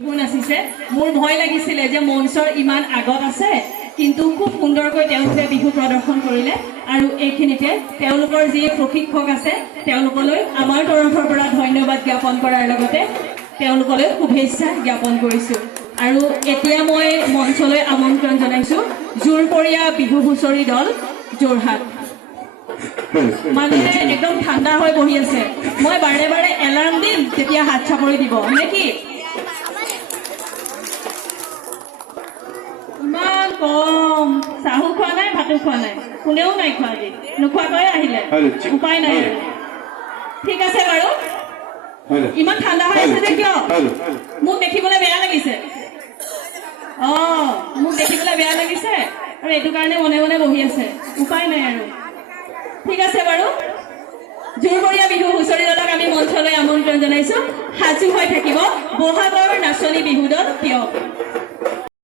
বিহু নাচিছে মোৰ ভয় লাগিছিলে যে মঞ্চৰ ইমান আগত আছে কিন্তু খুব সুন্দৰকৈ তেওঁলোকে বিহু প্ৰদৰ্শন কৰিলে আৰু এইখিনিতে তেওঁলোকৰ যি প্ৰশিক্ষক আছে তেওঁলোকলৈ আমাৰ তৰফৰ পৰা ধন্যবাদ জ্ঞাপন কৰাৰ লগতে তেওঁলোকলৈ শুভেচ্ছা জ্ঞাপন কৰিছো আৰু এতিয়া মই মঞ্চলৈ আমন্ত্ৰণ জনাইছো জোৰপৰীয়া বিহু হুঁচৰি দল যোৰহাট মানে একদম ঠাণ্ডা হৈ বহি আছে মই বাৰে বাৰে এলাৰ্ম দিম তেতিয়া হাত চাপৰি দিব নে কি ইমান কম চাহু খোৱা নাই ভাতো খোৱা নাই কোনেও নাই খোৱা আজি নোখোৱাকৈ আহিলে উপায় নাই আৰু ঠিক আছে বাৰু ইমান ঠাণ্ডা হৈ আছে যে কিয় মোক দেখিবলৈ বেয়া লাগিছে মোক দেখিবলৈ বেয়া লাগিছে আৰু এইটো কাৰণে মনে মনে বহি আছে উপায় নাই আৰু ঠিক আছে বাৰু জোৰপৰীয়া বিহু হুঁচৰি দলক আমি মঞ্চলৈ আমন্ত্ৰণ জনাইছো সাজু হৈ থাকিব বহাগৰ নাচনী বিহু দল দিয়ক